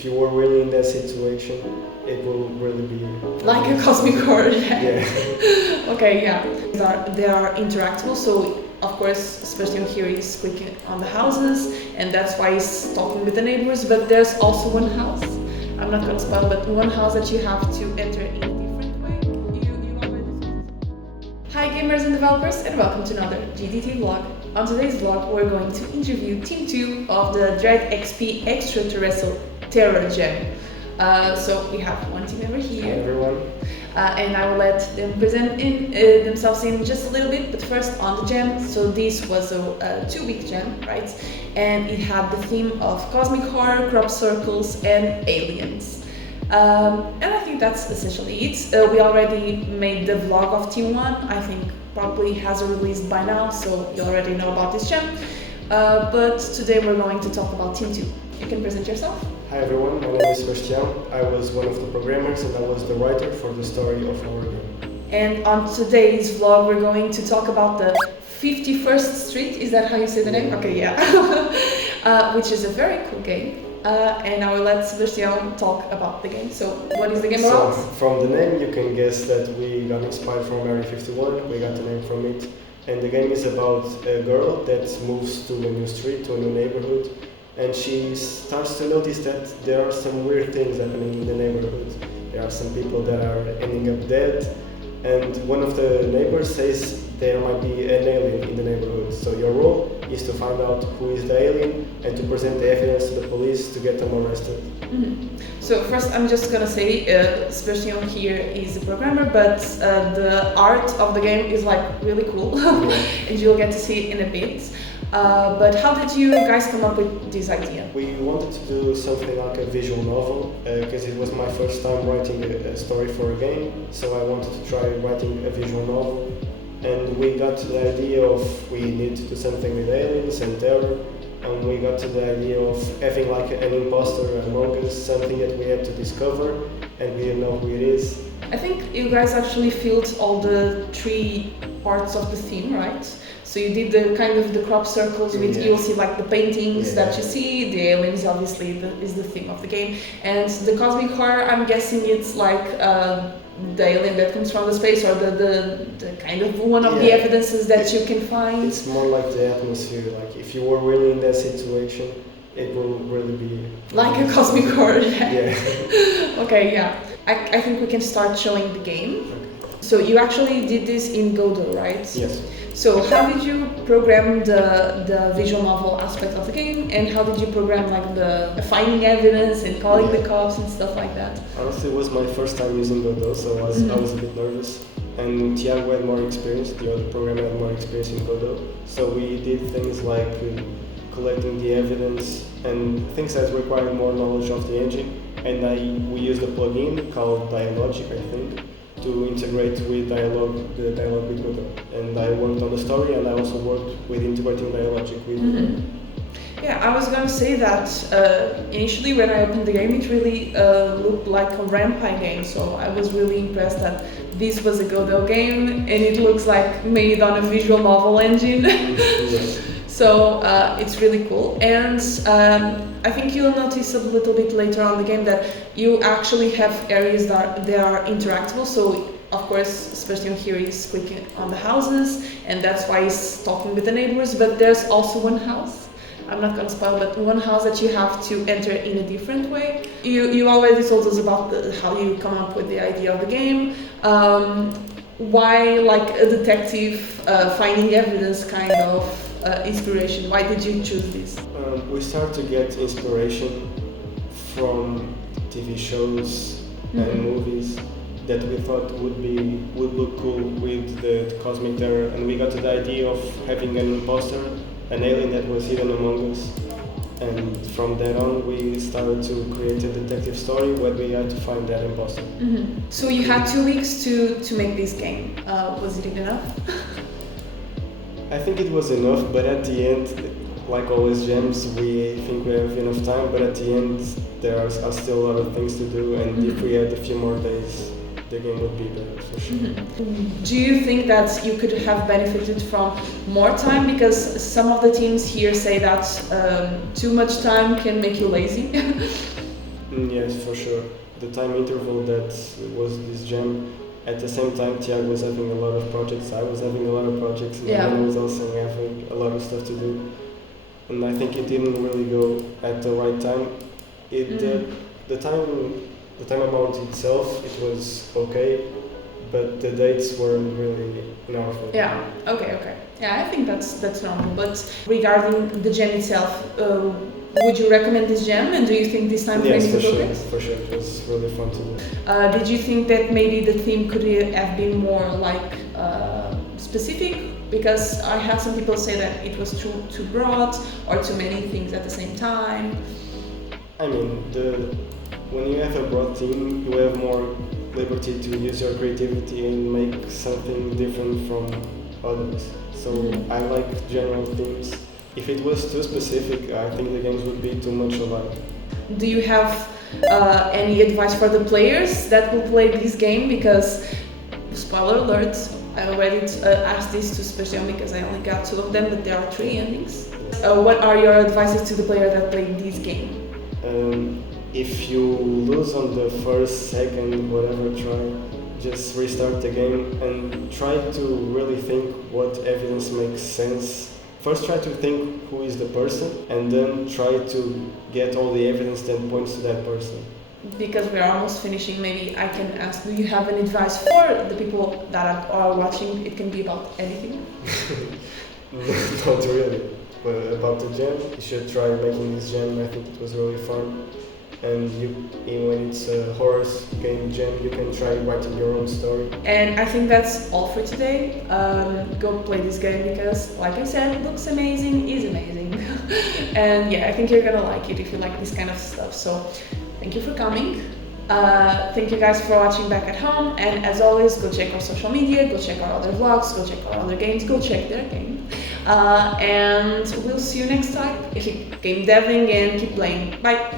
If you were really in that situation, it will really be like a cosmic horror. Yeah. Okay, yeah. They are interactable, so of course, especially here he's clicking on the houses, and that's why he's talking with the neighbors. But there's also one house, I'm not gonna spoil, but one house that you have to enter in a different way. Hi gamers and developers, and welcome to another GDT vlog. On today's vlog, we're going to interview Team 2 of the DreadXP Extraterrestrial Terror Gem. So we have one team member here. Hi everyone. And I will let them present themselves in just a little bit, but first on the gem. So this was a 2-week gem, right? And it had the theme of cosmic horror, crop circles, and aliens. And I think that's essentially it. We already made the vlog of Team 1, I think probably has released by now, so you already know about this gem. But today we're going to talk about Team 2. You can present yourself. Hi everyone, my name is Sebastian. I was one of the programmers and I was the writer for the story of our game. And on today's vlog we're going to talk about the 51st Street, is that how you say the name? Okay, yeah. Which is a very cool game. And I will let Sebastian talk about the game. So, what is the game about? So, from the name you can guess that we got inspired from Area 51, we got the name from it. And the game is about a girl that moves to a new street, to a new neighborhood. And she starts to notice that there are some weird things happening in the neighborhood. There are some people that are ending up dead, and one of the neighbors says there might be an alien in the neighborhood. So your role is to find out who is the alien and to present the evidence to the police to get them arrested. Mm-hmm. So first I'm just gonna say, Sebastian here is a programmer, but the art of the game is like really cool, and you'll get to see it in a bit. But how did you guys come up with this idea? We wanted to do something like a visual novel because it was my first time writing a story for a game, so I wanted to try writing a visual novel. And we got to the idea of we need to do something with aliens and terror, and we got to the idea of having like an imposter among us, something that we had to discover and we didn't know who it is. I think you guys actually filled all the 3 parts of the theme, right? So you did the kind of the crop circles with, you'll see like the paintings that you see, the aliens obviously is the theme of the game, and the cosmic horror, I'm guessing it's like the alien that comes from the space, or the kind of one of the evidences that you can find. It's more like the atmosphere, like if you were really in that situation, it will really be like a cosmic horror. Yeah. Okay, yeah. I think we can start showing the game. Okay. So you actually did this in Godot, right? Yes. So how did you program the visual novel aspect of the game, and how did you program like the finding evidence and calling the cops and stuff like that? Honestly, it was my first time using Godot, so I was a bit nervous. And Thiago had more experience, the other programmer had more experience in Godot. So we did things like collecting the evidence and things that required more knowledge of the engine. And we used a plugin called Dialogic, I think, to integrate with the dialogue with Godot. And I worked on the story, and I also worked with integrating Dialogic with Godot. Yeah, I was gonna say that initially when I opened the game, it really looked like a Rampy game, so I was really impressed that this was a Godot game, and it looks like made on a visual novel engine. So it's really cool, and I think you'll notice a little bit later on the game that you actually have areas that they are interactable. So of course, especially here he's clicking on the houses, and that's why he's talking with the neighbors. But there's also one house, I'm not gonna spoil, but one house that you have to enter in a different way. You already told us about how you come up with the idea of the game. Why like a detective finding evidence kind of inspiration? Why did you choose this? We start to get inspiration from TV shows and movies that we thought would look cool with the cosmic terror, and we got to the idea of having an imposter, an alien that was hidden among us. And from then on, we started to create a detective story where we had to find that imposter. So you had 2 weeks to make this game. Was it enough? I think it was enough, but at the end, like always gems, we think we have enough time, but at the end there are still a lot of things to do, and if we had a few more days, the game would be better for sure. Do you think that you could have benefited from more time? Because some of the teams here say that too much time can make you lazy. Yes, for sure. The time interval that was this jam, at the same time Tiago was having a lot of projects, I was having a lot of projects, and Yeah. I was also having a lot of stuff to do. And I think it didn't really go at the right time. The time amount itself, it was okay, but the dates weren't really in our favor. Yeah. Okay. Yeah, I think that's normal. But regarding the gem itself, would you recommend this gem? And do you think this time frame Yes, is for sure. appropriate? For sure, it was really fun to do. Did you think that maybe the theme could have been more like specific? Because I had some people say that it was too broad or too many things at the same time. I mean, when you have a broad theme, you have more liberty to use your creativity and make something different from others. So I like general themes. If it was too specific, I think the games would be too much alike. Do you have any advice for the players that will play this game? Because, spoiler alert, I already asked this to Sebastian because I only got 2 of them, but there are 3 endings. What are your advices to the player that played this game? If you lose on the first, second, whatever try, just restart the game and try to really think what evidence makes sense. First try to think who is the person, and then try to get all the evidence that points to that person. Because we're almost finishing, maybe I can ask, do you have any advice for the people that are watching? It can be about anything. Not really. But about the gem, you should try making this gem. I think it was really fun. And when it's a horror game jam, you can try writing your own story. And I think that's all for today. Go play this game because, like I said, it looks amazing, is amazing. And yeah, I think you're gonna like it if you like this kind of stuff. So thank you for coming. Thank you guys for watching back at home. And as always, go check our social media, go check our other vlogs, go check our other games, go check their game. And we'll see you next time. Keep game deving and keep playing. Bye!